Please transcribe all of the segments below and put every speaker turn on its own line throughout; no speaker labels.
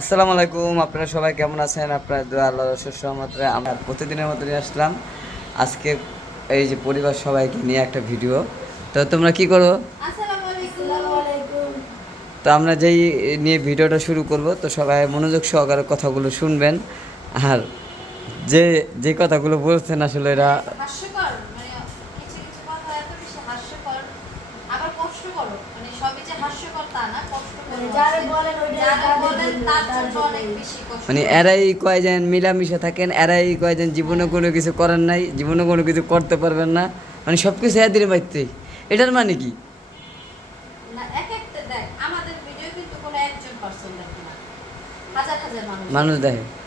আসসালামু আলাইকুম আপনারা সবাই কেমন আছেন? আপনার দোয়া আল্লাহ সহমতে আমরা প্রতিদিনের মতনই আসলাম। আজকে এই যে পরিবার সবাইকে নিয়ে একটা ভিডিও তো তোমরা কি করো? তো আমরা যেই নিয়ে ভিডিওটা শুরু করব তো সবাই মনোযোগ সহকারে কথাগুলো শুনবেন। আর যে যে কথাগুলো বলছেন আসলে এরা
হাস্যকর মানে কিছু কিছু কথা এত বেশি হাস্যকর আবার কষ্টকর মানে সবই যে হাস্যকর তা না কষ্টকর
মানে যারা বলেন ওইটা
যারা
তাদের
বলেন
জন্য,
তার
তার
জন্য
জন্য।
অনেক বেশি কষ্ট
মানে এরাই কয়জন যেন মিলামিশে থাকেন এরাই কয়জন যেন জীবনে কোনো কিছু করার নাই জীবনে কোনো কিছু করতে পারবেন না। মানে সব কিছু এদের বাইতে এটার মানে কি?
মানুষ এক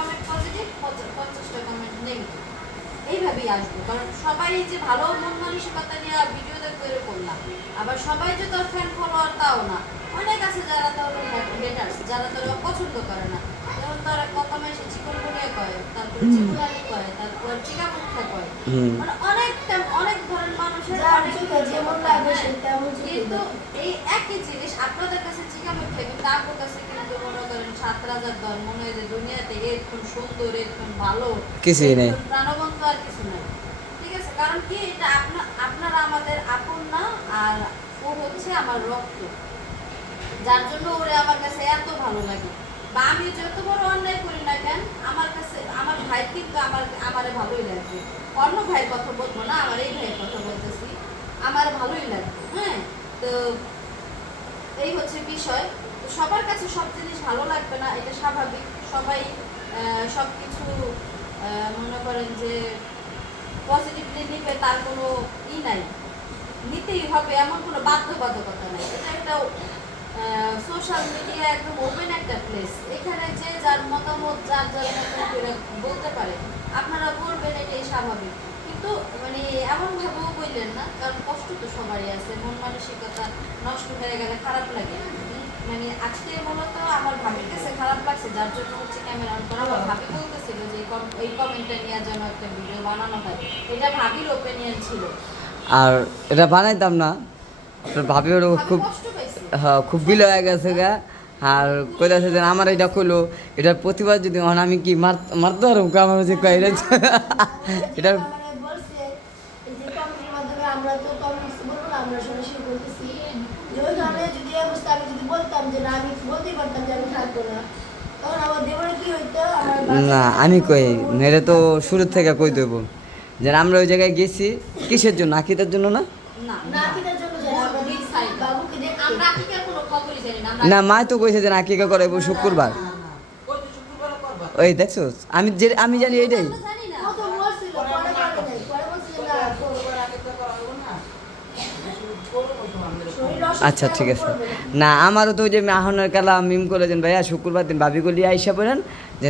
কমেন্ট পজিটিভ পঞ্চাশটা কমেন্ট নেগেটিভ এইভাবেই আসবে, কারণ সবাই যে ভালো মন মানসিকতা নিয়ে ভিডিও দেখব এরকম না আবার সবাই যে তোর ফ্যান ফলোয়ার তাও না। অনেক আছে যারা তোর হেটার্স যারা তোর পছন্দ করে না। তারা কত মাসে চিকন গুনিয়ে কয় তারপর চিকুনালি কয় তারপর চিকা মুখা কয় মানে অনেক অনেক ধরনের মানুষের অনেক
যেমন লাগে তেমন
কিন্তু এই একই জিনিস আপনাদের কাছে চিকা মিথ্যা কিন্তু আপনার কাছে কিন্তু মনে করেন সাত রাজার দল মনে হয় যে দুনিয়াতে এরকম সুন্দর এরকম ভালো
কিছুই নেই।
প্রাণবন্ত আর কিছু নাই। ঠিক আছে? কারণ কি এটা আপনা আপনারা আমাদের আপন না আর ও হচ্ছে আমার রক্ত। যার জন্য ওরে আমার কাছে এত ভালো লাগে। বা আমি যত বড় অন্যায় করি না কেন, আমার কাছে, আমার ভাই কিন্তু আমার, আমারে ভালোই লাগবে অন্য ভাইয়ের কথা বলব না, আমার এই ভাইয়ের কথা বলতেছি। আমার ভালোই লাগবে হ্যাঁ? তো এই হচ্ছে বিষয়। তো সবার কাছে সব জিনিস ভালো লাগবে না, এটা স্বাভাবিক। সবাই সব কিছু মনে করেন যে পজিটিভলি নিবে, তার কোনো ই নাই। নিতেই হবে, এমন কোনো বাধ্যবাধকতা নাই। এটা একটা সোশ্যাল মিডিয়া একদম ওপেন একটা প্লেস এখানে যে যার মতামত যার যার মতো করে বলতে পারে আপনারা বলবেন এটাই স্বাভাবিক। কিন্তু মানে এমন ভাবেও বললেন না কারণ কষ্ট তো সবারই আছে মন মানসিকতা নষ্ট হয়ে গেলে খারাপ লাগে। মানে আজকে মূলত আমার ভাবির কাছে খারাপ লাগছে যার জন্য হচ্ছে ক্যামেরা অন করা আমার ভাবি বলতেছিল যে এই কম- এই কমেন্টটা নিয়ে যেন একটা ভিডিও বানানো হয়। এটা ভাবির ওপিনিয়ন ছিল।
আর এটা বানাইতাম না আপনার
ভাবি
খুব
কষ্ট
খুব বিল হয়ে গেছে গা। আর কইতাছে যে আমার এটা কইলো এটার প্রতিবাদ যদি হন আমি কি মার মারতে পারব? আমার যে এটা এটার
না আমি
কই এটা তো শুরু থেকে কই দেবো? যে আমরা ওই জায়গায় গেছি কিসের জন্য? আকিদের জন্য না
না
না কিটার জন্য জানি আমরা
দুই side।
বাবুকে দেখতে
আমরা আকিকার কোনো খবরই জানি না,
মা তো কইছে যে না আকিকা করাইবো? শুক্রবার। ওই দেখছ? আমি যে, আমি জানি এইটাই। আচ্ছা ঠিক আছে।
না।
আমারও তো ওই যে আহনের কালা মিম করে যেন, ভাইয়া, শুক্রবার দিন ভাবি গলি আইসা পড়েন যে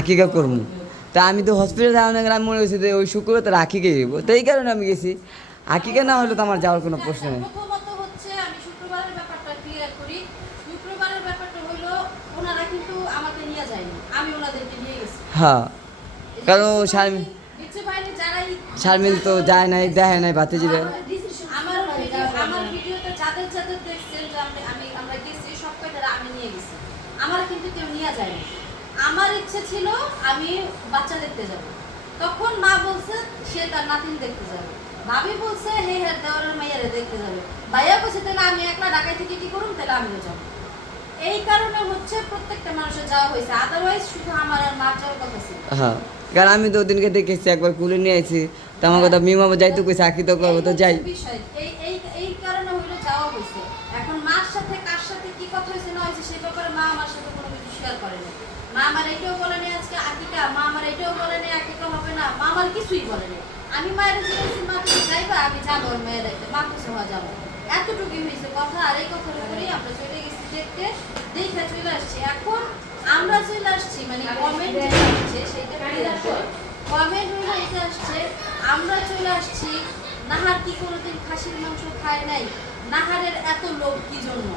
আকিকা করব তা আমি তো হসপিটালে যাওয়ার গেলে আমি মনে হয়েছে যে ওই শুক্রবার তার আকিকে যাব তো এই কারণে আমি গেছি। আকিকা না হলে তো আমার যাওয়ার কোনো প্রশ্ন নেই
প্রথমত হচ্ছে আমি শুক্রবারের ব্যাপারটা ক্লিয়ার করি শুক্রবারের ব্যাপারটা হলো ওনারা কিন্তু আমাকে নিয়ে যায়নি আমি ওনাদেরকে নিয়ে গেছি
হ্যাঁ। কারণ শারমিন তো যায় নাই দেখে নাই ভাতিজিরে
আমার কিন্তু কেউ নিয়ে যায়নি। আমার ইচ্ছে ছিল আমি বাচ্চা দেখতে যাব। তখন মা বলছে সে তার নাতিন দেখতে যাবে। ভাবি বলছে হে হে দেওয়ার মেয়েরে দেখতে যাবে। ভাইয়া বলছে তাহলে আমি একলা ঢাকায় থেকে কি করুন তাহলে আমিও যাব। এই কারণে হচ্ছে প্রত্যেকটা মানুষের যাওয়া হয়েছে। আদারওয়াইজ শুধু আমার আর মার যাওয়ার কথা ছিল।
হ্যাঁ কারণ আমি তো ওদিনকে দেখেছি একবার কুলে নিয়ে আইছি। তো আমার কথা মিমা যাইতে কইছে আকি তো করব তো যাই।
এই এই এই কারণে হইল যাওয়া হয়েছে। এখন মার সাথে কার সাথে কি কথা হয়েছে না হয়েছে সেই ব্যাপারে মা আমার সাথে কোনো কিছু শেয়ার করে না মা আমার এটাও বলে নেই আজকে আকিকা মা আমার এটাও বলে নেই আকিকা হবে না। মা আমার কিছুই বলে নেই। আমি মায়ের জিজ্ঞেস মা তুমি যাইবা আমি যাব ওর মেয়ের দেখতে মা কিছু হওয়া যাব। এতটুকুই হয়েছে কথা আর এই কথার উপরেই আমরা চলে গেছি। দেখতে দেখে চলে আসছি। এখন আমরা চলে আসছি মানে কমেন্ট যেটা আসছে সেটা কমেন্ট হইল এটা আসছে আমরা চলে আসছি নাহার কি কোনোদিন খাসির মাংস খায় নাই? নাহারের এত লোভ কি জন্য?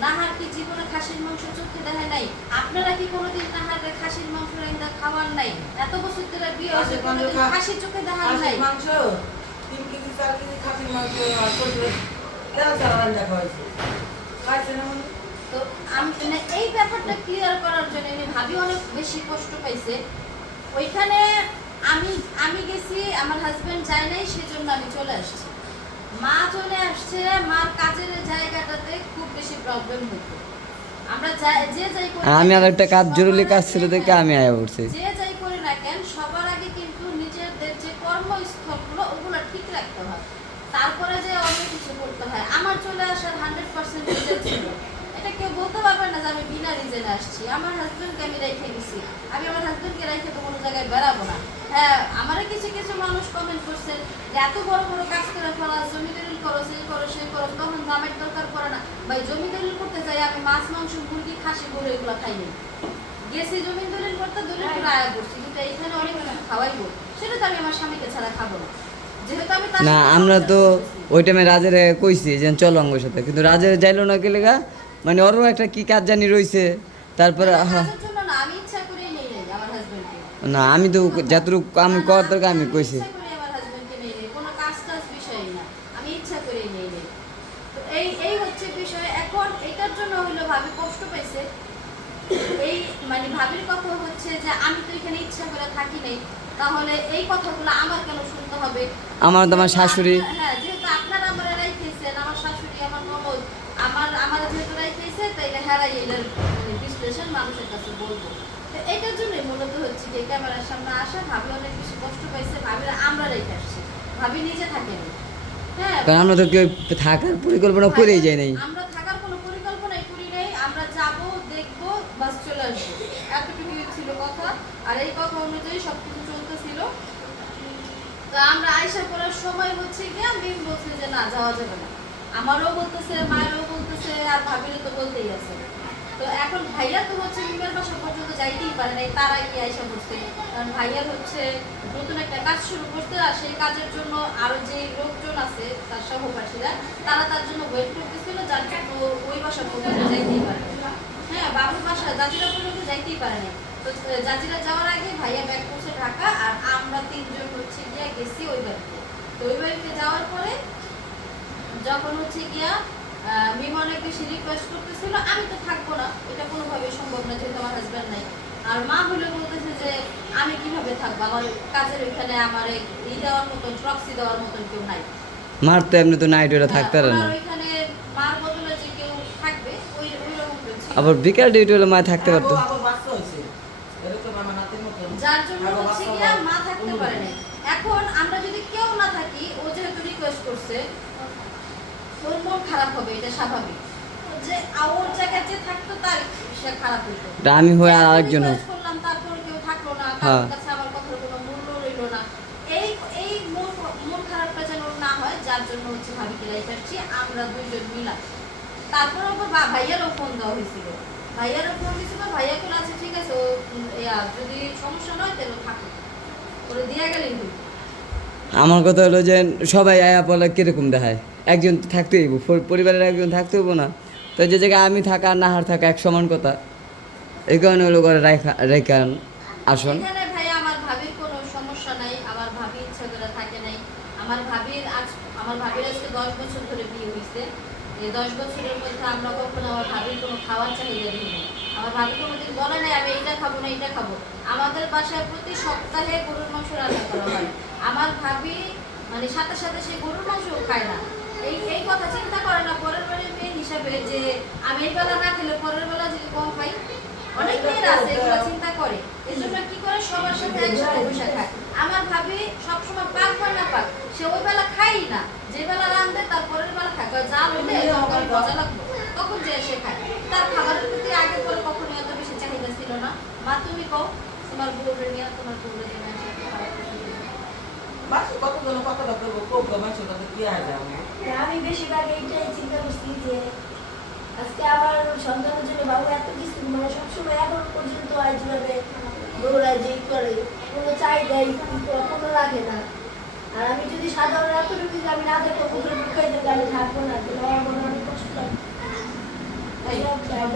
নাহার কি জীবনে খাসির মাংস চোখে দেখে নাই? আপনারা কি কোনোদিন নাহারের খাসির মাংস রাইন্দা খাওয়ার নাই? এত বছর ধরে বিয়ে হয়েছে
খাসির
কোনোদিন
খা-
খাসির চোখে দেখার নাই?
মাংস তিন কেজি চার কেজি খাসির মাংস খাইছে না মানে?
তো আমি মানে এই ব্যাপারটা ক্লিয়ার করার জন্য ভাবি অনেক বেশি কষ্ট পাইছে। ওইখানে আমি আমি গেছি আমার হাজবেন্ড যায় নাই সেজন্য আমি চলে আসছি। মা চলে আসছে মার কাজের জায়গাটাতে খুব বেশি প্রবলেম হতো আমরা যা- যাই করি
আমি আর একটা কাজ জরুরি কাজ ছিল দেখে আমি আয়া পড়ছি।
যে যাই করি না কেন সবার আগে কিন্তু নিজেদের যে কর্মস্থলগুলো ওগুলো ঠিক রাখতে হয়। তারপরে যে অন্য কিছু করতে হয়। আমার চলে আসার হান্ড্রেড পার্সেন্ট ছিল। না আমি বিনা রিজেনে আসছি। আমার হাজবেন্ডকে আমি রেখে গেছি আমি আমার হাজবেন্ডকে রেখে তো কোনো জায়গায় বেড়াবো না। হ্যাঁ আমার কিছু কিছু মানুষ কমেন্ট করছেন যে এত বড় বড় কাজ করে ফেলা জমি দলিল করো সেই করো সেই করো তখন দরকার পড়ে না। ভাই জমি দলিল করতে যাই আমি মাছ মাংস মুরগি খাসি গরু এগুলো খাইনি গেছি জমি দলিল করতে দলিল করে আয়া করছি কিন্তু এইখানে অনেক খাওয়াইবো। সেটা তো আমি আমার স্বামীকে ছাড়া খাব না।
না আমরা তো। ওই টাইমে রাজের কইছি যে চলো আমার সাথে। কিন্তু রাজের যাইলো না কে লেগা মানে ওরও একটা কি কাজ জানি রইছে তারপরে
না, আমি
তো যতটুকু আমি করার দরকার আমি কইছি।
আমার হাজবেন্ডকে নেই নেই কোনো কাজ টাজ বিষয় না। আমি ইচ্ছা করেই নেই নেই তো এই এই হচ্ছে বিষয়। এখন এটার জন্য হইল ভাবি কষ্ট পাইছে। এই মানে ভাবির কথা হচ্ছে যে আমি তো এখানে ইচ্ছা করে থাকি নাই। তাহলে এই কথাগুলো আমার কেন শুনতে হবে?
আমার তো আমার শাশুড়ি।
হ্যাঁ যেহেতু আপনারা আমার রাইখেছেন আমার শাশুড়ি আমার ননদ আমার আমার যেহেতু রাইখেছে তাইলে হেরাই এটার মানে বিশ্লেষণ মানুষের কাছে বলব এটার জন্যই মূলত হচ্ছে যে ক্যামেরার সামনে আসা ভাবি অনেক বেশি কষ্ট পাইছে ভাবি আমরা রেখে আসছি ভাবি নিজে থাকেনি হ্যাঁ
কারণ আমরা তো কেউ থাকার পরিকল্পনা করেই যাই নাই।
আমরা থাকার কোনো পরিকল্পনাই করি নাই। আমরা যাব দেখব বাস চলে আসব। এতটুকু ছিল কথা। আর এই কথা অনুযায়ী সবকিছু চলতেছিল। তো আমরা আয়সা করার সময় হচ্ছে গিয়ে আমি বলছি যে না যাওয়া যাবে না। আমারও বলতেছে, মায়েরও বলতেছে, আর ভাবিরও তো বলতেই আছে। তো এখন ভাইয়া তো হচ্ছে মিমের বাসা পর্যন্ত যাইতেই পারে নাই, তার আগে আয়সা করছে কারণ ভাইয়ার হচ্ছে নতুন একটা কাজ শুরু করতে আর সেই কাজের জন্য আরও যে লোকজন আছে, তার সহবাসীরা তারা তার জন্য ওয়েট করতেছিল, যার জন্য ওই বাসা পর্যন্ত যাইতেই পারে হ্যাঁ বাবুর বাসা জাজিরা পর্যন্ত যাইতেই পারে নাই। তো জাজিরা যাওয়ার আগে ভাইয়া ব্যাক করছে ঢাকা, আর আমরা তিনজন হচ্ছে গিয়া গেছি ওই বাড়িতে। তো ওই বাড়িতে যাওয়ার পরে যখন হচ্ছে গিয়া মিম অনেক বেশি রিকোয়েস্ট করতেছিল আমি তো থাকব না। এটা কোনোভাবে সম্ভব না যেহেতু আমার হাজব্যান্ড নাই। আর মা হলে বলতেছে যে আমি কীভাবে থাকব? আমার কাজের ওইখানে আমার এই ই দেওয়ার মতন প্রক্সি দেওয়ার মতন কেউ নাই।
মার তো এমনি তো নাইট ওটা থাকতে পারে না।
ওইখানে মার বদলে যে কেউ থাকবে ওই না।
আবার বিকাল ডিউটি হলে মায় থাকতে পারতো।
যার জন্য হচ্ছে গিয়া মা থাকতে পারে নাই। এখন আমরা যদি কেউ না থাকি ও যেহেতু রিকোয়েস্ট করছে ওর মন খারাপ হবে এটা স্বাভাবিক। যে ওর জায়গায় যে থাকতো তার সে খারাপ
আমি হয়ে আর আরেকজন
করলাম তারপর কেউ থাকল না
হ্যাঁ।
কারোর কাছে আমার কথার কোনো মূল্য রইল না। এই এই মন মন খারাপটা যেন না হয় যার জন্য হচ্ছে ভাবিকে রাই পাচ্ছি আমরা দুইজন মিলা। তারপর বা ভাইয়ারও ফোন দেওয়া হয়েছিল। ভাইয়ারও ফোন দিয়েছিল ভাইয়া বলে আছে ঠিক আছে ও যদি সমস্যা নয় তাহলে থাকো। ওরে দিয়া গেলেন তুই
আমার কথা হলো যে সবাই আয়া পলা কীরকম দেখায়? একজন থাকতে হইব পরিবারের একজন থাকতে হইব না। তো যে জায়গায় আমি থাকা আর না হার থাকা এক সমান কথা। এই কারণে হলো করে রেখা আসন
আমাদের বাসায় প্রতি সপ্তাহে গরুর মাংস রান্না করা হয়। আমার ভাবি মানে সাথে সাথে সেই গরুর মাংসও খায় না। এই এই কথা চিন্তা করে না পরের বাড়ির মেয়ে হিসাবে যে আমি এই বেলা না খেলে পরের বেলা যদি কম খাই অনেক মেয়েরা আছে এগুলো চিন্তা করে। এই জন্য কি করে সবার সাথে একসাথে বসে খায়? আমার ভাবি সবসময় পাক বা না পাক। সে ওই বেলা খাই না। যে বেলা রান্ধে তার পরের বেলা খায়। যা হইলে মজা লাগবে। তখন যে সে খায়। তার খাবারের প্রতি আগে পরে কখনো এত বেশি চাহিদা ছিল না। মা তুমি কও তোমার বউরে নিয়ে তোমার বউরে নিয়ে
বাচ্চা কতজন কতটা করব কোক মাংস তাদের দিয়ে আসে আমার
আমি বেশিরভাগ এইটাই চিন্তা করছি যে, আজকে আমার সন্তানের জন্য বাবু এত কিছু মানে সবসময় এখন পর্যন্ত আজ যেভাবে দৌড়ায় যে করে, কোনো চাহিদাই কোনো রাখে না। আর আমি যদি সাধারণ এতটুকু যদি আমি না থাকব মুখে ঢুকাই দিলে আমি থাকব না আমার অনেক কষ্ট লাগে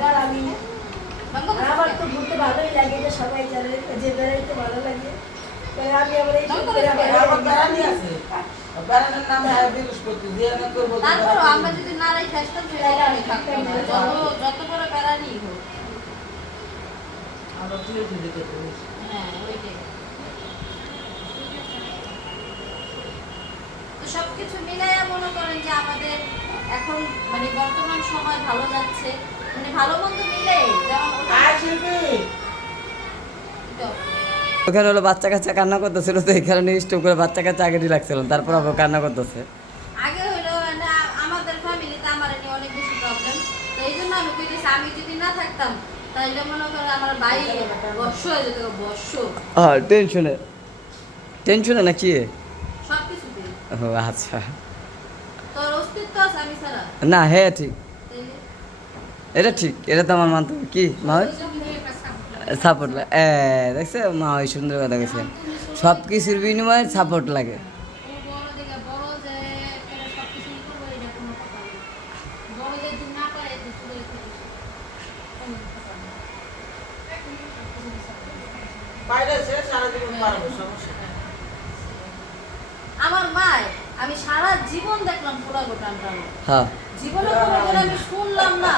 আর আমি আমার তো ঘুরতে ভালোই লাগে, এটা সবাই জানে, যে বেড়াইতে ভালো লাগে। আমার
যদি না রেখে। যত বড় হোক।
আমরা তুলে তুলে করতে
হ্যাঁ ওইটাই। সবকিছু মিলাইয়া মনে করেন যে আমাদের এখন মানে বর্তমান সময় ভালো যাচ্ছে। মানে ভালো মন্দ মিলে যেমন
ওখানে হলো বাচ্চা কাচ্চা কান্না করতেছিল তো এই কারণে স্টপ করে বাচ্চা কাচ্চা আগে রিলাক্স তারপর আবার কান্না করতেছে।
আগে হলো আমাদের ফ্যামিলিতে আমার নিয়ে অনেক বেশি প্রবলেম তো এই জন্য আমি কইতেছি আমি যদি না থাকতাম তাহলে মনে আমার ভাই বর্ষ হয়ে যেত বর্ষ।
হ্যাঁ টেনশনে টেনশনে না কি
সব কিছুতে
ও আচ্ছা।
তোর অস্তিত্ব আছে আমি ছাড়া।
না হ্যাঁ ঠিক। এটা ঠিক এটা তো আমার মানতে কি মা? সাপোর্ট লাগে দেখছে? মা ওই সুন্দর কথা গেছে সব কিছুর বিনিময়ে সাপোর্ট লাগে।
আমার মায় আমি সারা জীবন দেখলাম পুরা গোটানটা
হ্যাঁ।
জীবনে কোনোদিন আমি শুনলাম না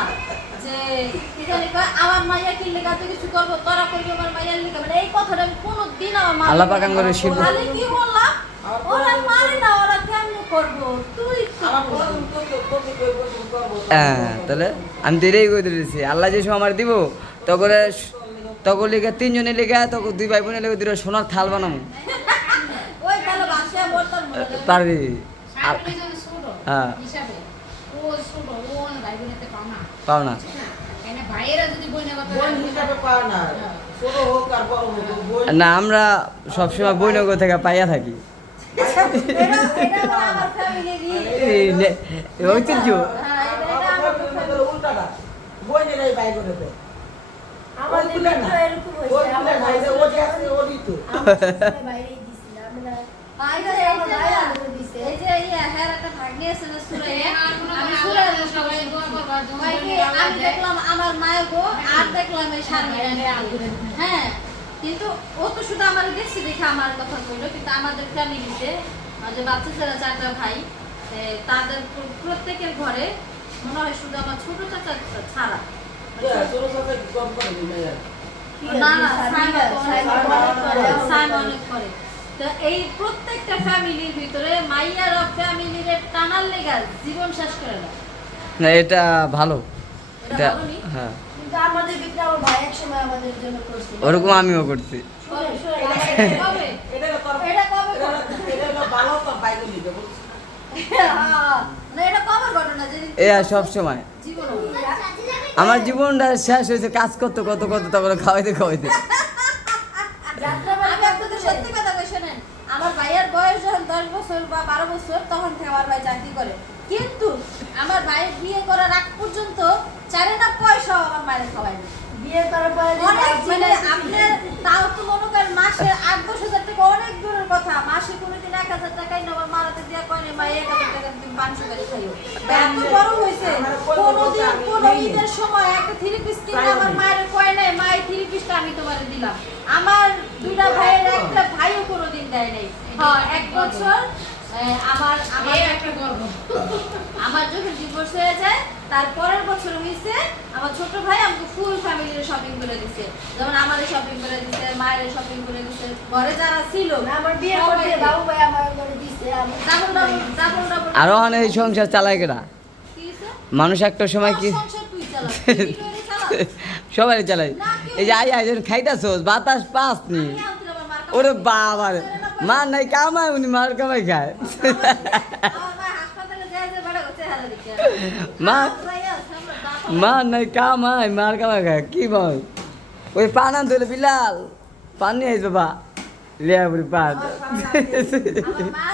যে কি জানি কয়, আমার মাইয়া কি লেগা তুই কিছু করব? তোরা করবি আমার মাইয়ার লেগা মানে এই কথাটা আমি কোনোদিন আমার মা
আল্লাহ পাক আমাকে শিল্প-
খালি কি বললাম? ওরা মারে না ওরা কেমন করব? তুই কর।
কই
হ্যাঁ তাহলে আমি তো এটাই করে দিয়েছি। আল্লাহ যে সময় আমার দিব তখন তখন লিখে তিনজনে লিখে তখন দুই ভাই বোনের লিখে দুটো সোনার থাল বানাবো
ওই তাহলে বাসায় বলতাম মনে হয়।
পারবি হ্যাঁ।
আমার পাও না।
পাও না।
ঠিক না? কেন ভাইয়েরা যদি বোনের কথা
বোন
যখন
ভাই কি,
যখন আল্লাহ
আমি দেখলাম আমার মায়ের গো আর দেখলাম এই শারমিনের হ্যাঁ কিন্তু ও তো শুধু আমার দেখছি দেখে আমার কথা কইলো কিন্তু আমাদের ফ্যামিলিতে যে বাচ্চা ছেলে চারটা ভাই তাদের প্রত্যেকের ঘরে মনে হয় শুধু আমার ছোট চাচা ছাড়া। না না অনেক করে, তো এই প্রত্যেকটা ফ্যামিলির ভিতরে মাইয়ারা ফ্যামিলির টানার লেগা জীবন শেষ করে না
না এটা ভালো।
এটা ভালো?
হ্যাঁ।
কিন্তু আমাদের ভিতরে আমার ভাই এক সময় আমাদের জন্য করছিল
ওরকম আমিও করছি।
কবে?
এটা
কবে?
এটা ভালো নিতে
কবে ঘটনা যে
এ আর সব সময়। আমার জীবনটা শেষ হয়েছে কাজ করতে কত কত তারপরে খাওয়াইতে খাওয়াইতে।
সত্যি কথা কই শোনেন আমার ভাইয়ের বয়স যখন দশ বছর বা বারো বছর তখন থেকে আমার ভাই চাকরি করে। কিন্তু আমার ভাইয়ের বিয়ে করার আগ পর্যন্ত চারে না পয়সাও আমার মায়ের খাওয়ায়নি
বিয়ে করার পরে
অনেক মানে আপনার তাও তো মনে করেন মাসে আট দশ হাজার টাকা অনেক দূরের কথা। মাসে কোনোদিন এক হাজার টাকাই নেবার মারাতে দিয়া কয়নি মা এক হাজার টাকা তুমি পাঁচ গাড়ি খাইও। এত বড় হয়েছে। কোনোদিন কোনো ঈদের সময় একটা থ্রি পিস কিনে আমার মায়ের কয় নাই মায়ের থ্রি পিসটা আমি তোমারে দিলাম। আমার দুইটা ভাইয়ের একটা ভাইও কোনোদিন দেয় নাই। হ্যাঁ এক বছর। আমার আমার
একটা গর্ব।
আমার যখন ডিভোর্স হয়ে যায় তার পরের বছর হয়েছে আমার ছোট ভাই আমাকে ফুল ফ্যামিলির শপিং করে দিছে। যেমন আমারে শপিং করে দিছে মায়ের শপিং করে দিছে ঘরে যারা ছিল
আমার বিয়ে করতে বাবু ভাই আমার করে দিছে
আরও এই সংসার চালায় কেনা মানুষ একটা সময় কি সবাই চালাই এই যে আই আইজন খাইতাছোস বাতাস পাস নি ওরে বাবা মার নাই কামায় উনি মার কামাই খায়। মা- মার নাই কামাই মার কামাই খায় কি বল? ওই পান আনতে হলে বিলাল পান আইস বাবা। লিয়া বুড়ি পান।
মা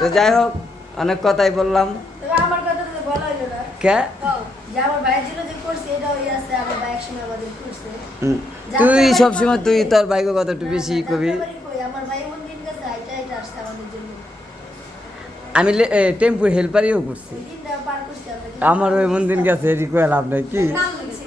তো যাই হোক অনেক কথাই বললাম
তবে আমার কথা তো বলা হইল না
কে। তুই সবসময় তুই তোর ভাইকে কথা একটু বেশি কবি? আমি টেম্পুর হেল্পারিও করছি।
আমরা
ওই মন্দির গেছে। রিকোয়াল আপনার লাভ নাই কি?
নাম লিখছি